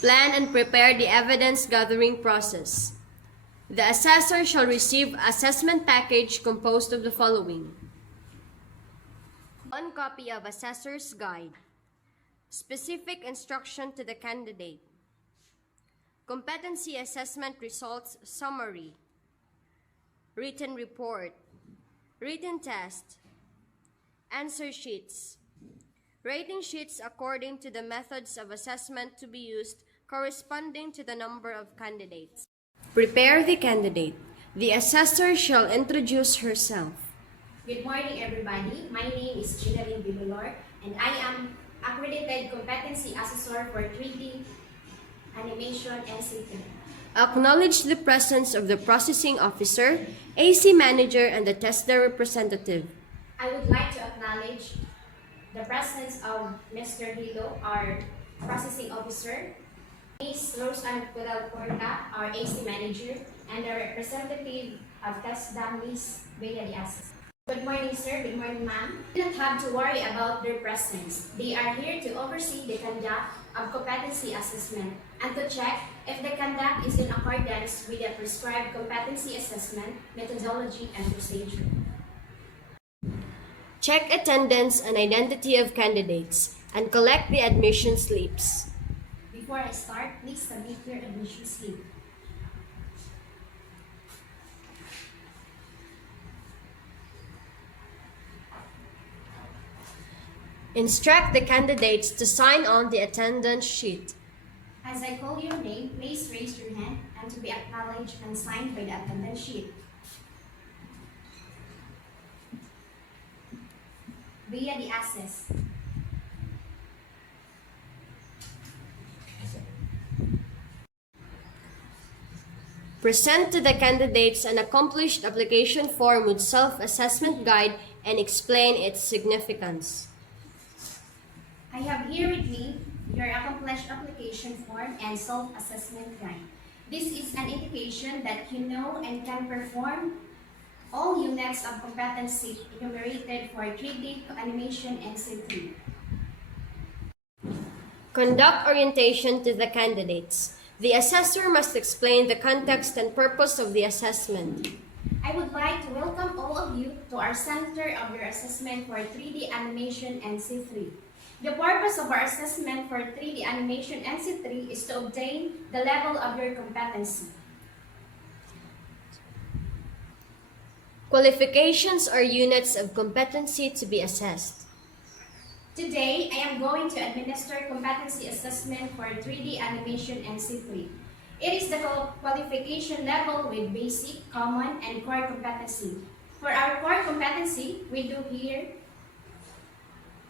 Plan and prepare the evidence gathering process. The assessor shall receive assessment package composed of the following: 1 copy of Assessor's Guide, specific instruction to the candidate, competency assessment results summary, written report, written test, answer sheets, rating sheets according to the methods of assessment to be used corresponding to the number of candidates. Prepare the candidate. The assessor shall introduce herself. Good morning, everybody. My name is Jenaline Bilolor, and I am accredited competency assessor for 3D animation NCIII. Acknowledge the presence of the processing officer, AC manager, and the tester representative. I would like to acknowledge the presence of Mr. Hilo, our processing officer, Ms. Roseanne Porta, our AC manager, and the representative of TESDA, Ms. Bea Diaz. Good morning, sir. Good morning, ma'am. You don't have to worry about their presence. They are here to oversee the conduct of competency assessment and to check if the conduct is in accordance with the prescribed competency assessment, methodology, and procedure. Check attendance and identity of candidates and collect the admission slips. Before I start, please submit your admission slip. Instruct the candidates to sign on the attendance sheet. As I call your name, please raise your hand and to be acknowledged and signed by the attendance sheet. Bea Diaz. Present to the candidates an accomplished application form with self-assessment guide and explain its significance. I have here with me your accomplished application form and self-assessment guide. This is an indication that you know and can perform all units of competency enumerated for 3D animation NCIII. Conduct orientation to the candidates. The assessor must explain the context and purpose of the assessment. I would like to welcome all of you to our Center of your Assessment for 3D Animation NCIII. The purpose of our assessment for 3D Animation NCIII is to obtain the level of your competency. Qualifications are units of competency to be assessed. Today, I am going to administer competency assessment for 3D animation NCIII. It is the qualification level with basic, common, and core competency. For our core competency, we do here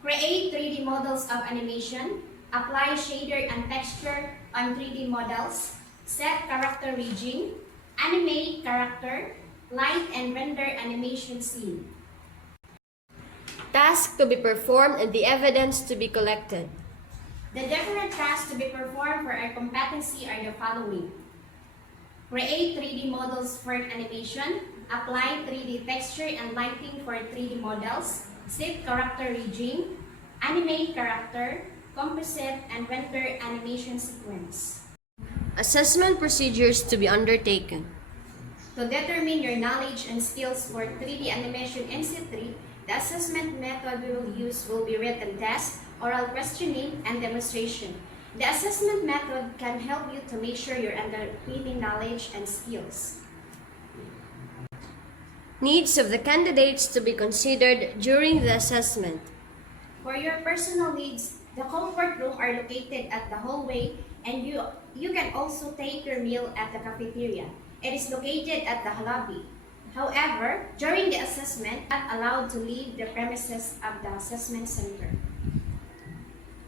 create 3D models of animation, apply shader and texture on 3D models, set character rigging, animate character, light and render animation scene. Tasks to be performed and the evidence to be collected. The different tasks to be performed for our competency are the following: create 3D models for animation, apply 3D texture and lighting for 3D models, set character rigging, animate character, composite, and render animation sequence. Assessment procedures to be undertaken. To determine your knowledge and skills for 3D animation NCIII, the assessment method we will use will be written test, oral questioning, and demonstration. The assessment method can help you to make sure you're understanding knowledge and skills. Needs of the candidates to be considered during the assessment. For your personal needs, the comfort room are located at the hallway, and you can also take your meal at the cafeteria. It is located at the lobby. However, during the assessment, not allowed to leave the premises of the assessment center.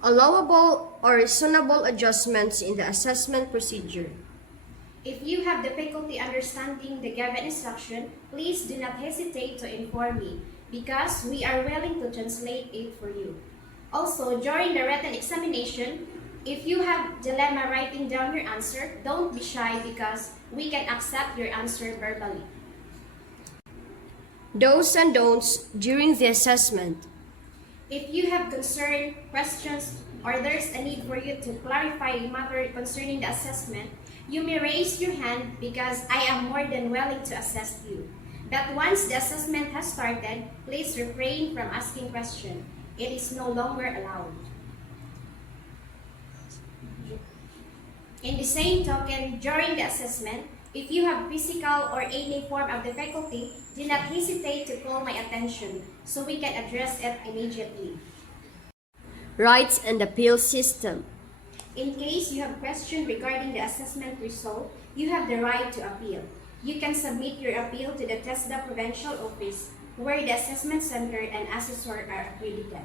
Allowable or reasonable adjustments in the assessment procedure. If you have difficulty understanding the given instruction, please do not hesitate to inform me, because we are willing to translate it for you. Also, during the written examination, if you have dilemma writing down your answer, don't be shy, because we can accept your answer verbally. Do's and don'ts during the assessment. If you have concern, questions or there's a need for you to clarify a matter concerning the assessment, you may raise your hand because I am more than willing to assist you. But once the assessment has started, please refrain from asking questions. It is no longer allowed. In the same token, during the assessment, if you have physical or any form of difficulty, do not hesitate to call my attention so we can address it immediately. Rights and appeal system. In case you have questions regarding the assessment result, you have the right to appeal. You can submit your appeal to the TESDA Provincial Office, where the assessment center and assessor are accredited.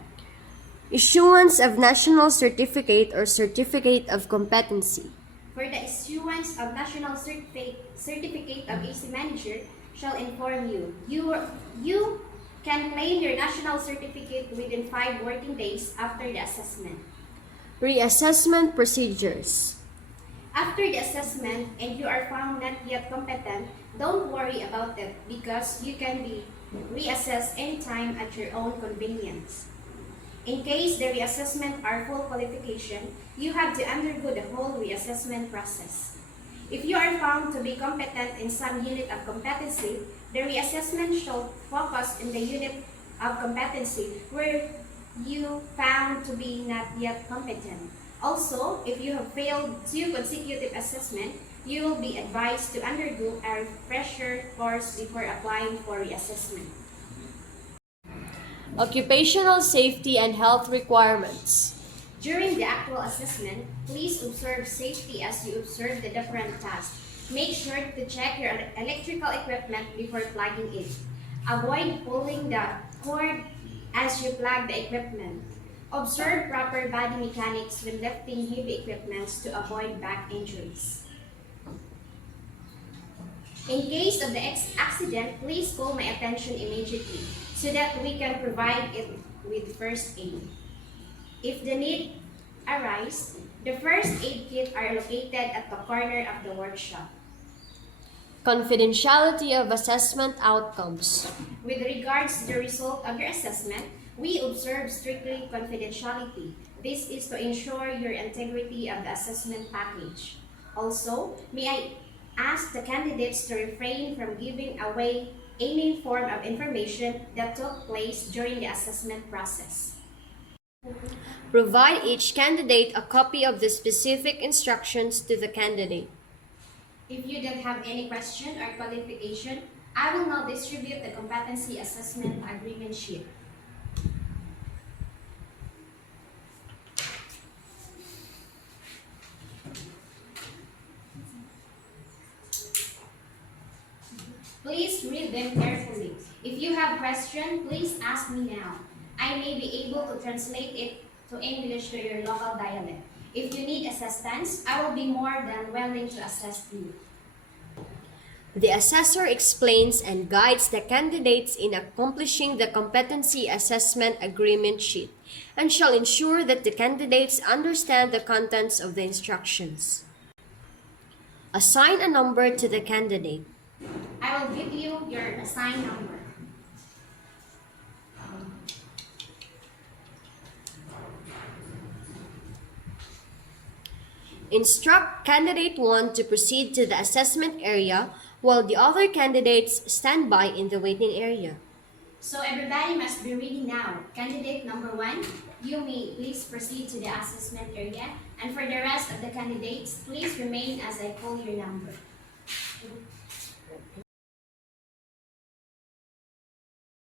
Issuance of national certificate or certificate of competency. For the issuance of national certificate of AC manager, shall inform you. You can claim your national certificate within 5 working days after the assessment. Reassessment procedures. After the assessment and you are found not yet competent, don't worry about it because you can be reassessed anytime at your own convenience. In case the reassessment are full qualification, you have to undergo the whole reassessment process. If you are found to be competent in some unit of competency, the reassessment shall focus in the unit of competency where you found to be not yet competent. Also, if you have failed 2 consecutive assessments, you will be advised to undergo a refresher course before applying for reassessment. Occupational safety and health requirements. During the actual assessment, please observe safety as you observe the different tasks. Make sure to check your electrical equipment before plugging it. Avoid pulling the cord as you plug the equipment. Observe proper body mechanics when lifting heavy equipment to avoid back injuries. In case of the accident, please call my attention immediately so that we can provide it with first aid. If the need arises, the first aid kit are located at the corner of the workshop. Confidentiality of assessment outcomes. With regards to the result of your assessment, we observe strictly confidentiality. This is to ensure your integrity of the assessment package. Also, may I ask the candidates to refrain from giving away any form of information that took place during the assessment process. Provide each candidate a copy of the specific instructions to the candidate. If you don't have any question or qualification, I will now distribute the competency assessment agreement sheet. Please read them carefully. If you have questions, please ask me now. I may be able to translate it to English to your local dialect. If you need assistance, I will be more than willing to assist you. The assessor explains and guides the candidates in accomplishing the competency assessment agreement sheet and shall ensure that the candidates understand the contents of the instructions. Assign a number to the candidate. I will give you your assigned number. Instruct candidate 1 to proceed to the assessment area while the other candidates stand by in the waiting area. So everybody must be ready now. Candidate number 1, you may please proceed to the assessment area, and for the rest of the candidates, please remain as I call your number.